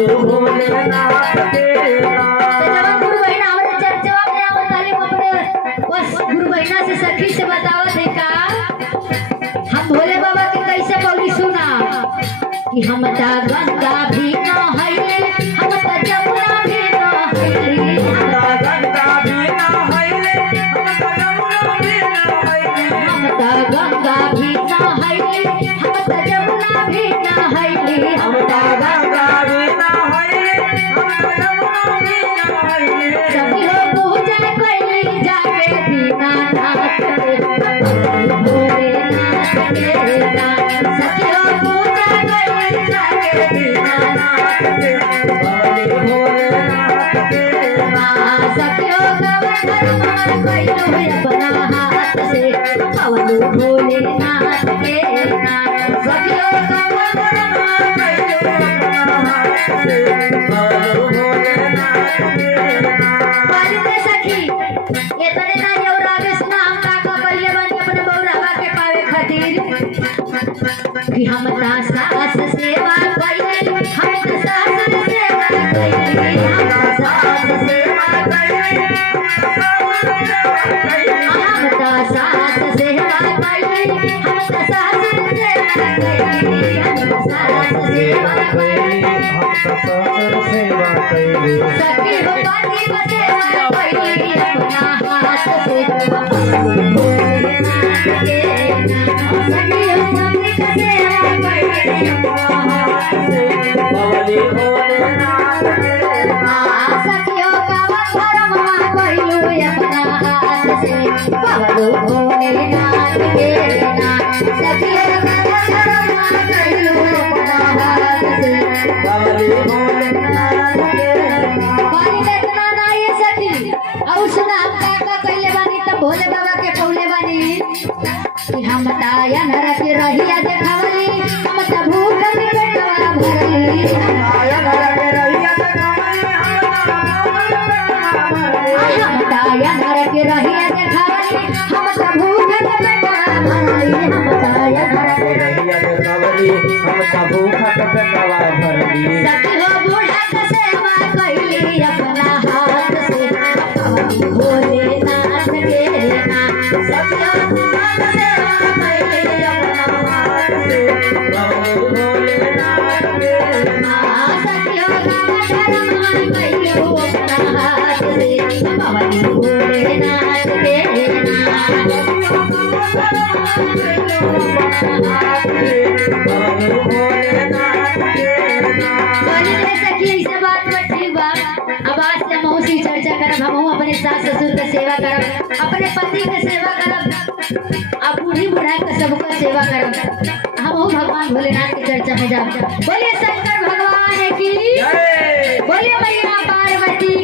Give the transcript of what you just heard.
भोलेनाथ के गुरु बहन हमारे चर्चा में आवत आले अपने बस गुरु बहना से सखी से बतावत है का हम भोले बाबा के कैसे बोली सुना कि हम ता गंगा भी ना हईले हम ता जमुना भी ना हईले गंगा भी ना हईले हम ता गंगा भी ना हईले हम ता जमुना भी ना हईले हम ता गंगा भी ना हईले सभी हो पूजा कैली जाके दीनानाथ के भोलेनाथ के सभी हो पूजा कैली जाके दीनानाथ के भोलेनाथ के सभी हो गवर मार कैलो अपना हाथ से पवन भोलेनाथ के सभी हो गवर मार कैलो अपना हाथ से सखी इतने ना आगे सुना हम का कइले बानी अपने बौरावा के पावे खातिर कि हम ता सास सेवा कइले हम ता सास सेवा कइले हम ता सास सेवा कइले हम ता सास सेवा कइले हम ता सास सेवा कइले हम ता सास सेवा कइले सेवा कैले सखी हो पानी को सेवा कइले अपना हाथ से भोलेनाथ के सखी हो पानी को सेवा कइले अपना हाथ से भोलेनाथ के सखी हो कावा धर्मा कइलु अपना हाथ से भोलेनाथ के सखी हो कावा धर्मा कइलु अपना हाथ से भोलेनाथ के पानी देखना ना ये सखी और सुना हम का कइले बानी त भोले बाबा के पौले बानी कि हम ताया नरक रहिया देखावली हम त भूख में पेटवा भरली हम ताया नरक रहिया देखावली हम त भूख में पेटवा भरली हम ताया नरक हम सबू खत पेटवा भरली सखी हो बूढ़ा के सेवा कइली अपना हाथ से भोलेनाथ के सखी हो बूढ़ा के सेवा कइली अपना हाथ से भोलेनाथ के सखी हो गावा धर्मा कइली अपना हाथ से भोलेनाथ के सखी बात बठी बा अब आज से मौसी चर्चा करब हम अपने सास ससुर के सेवा करब अपने पति के सेवा करब अब बूढ़ी बुढ़ा के सबका सेवा करब हम भगवान भोलेनाथ की चर्चा में जाब बोलिए शंकर भगवान की बोलिए मैया पार्वती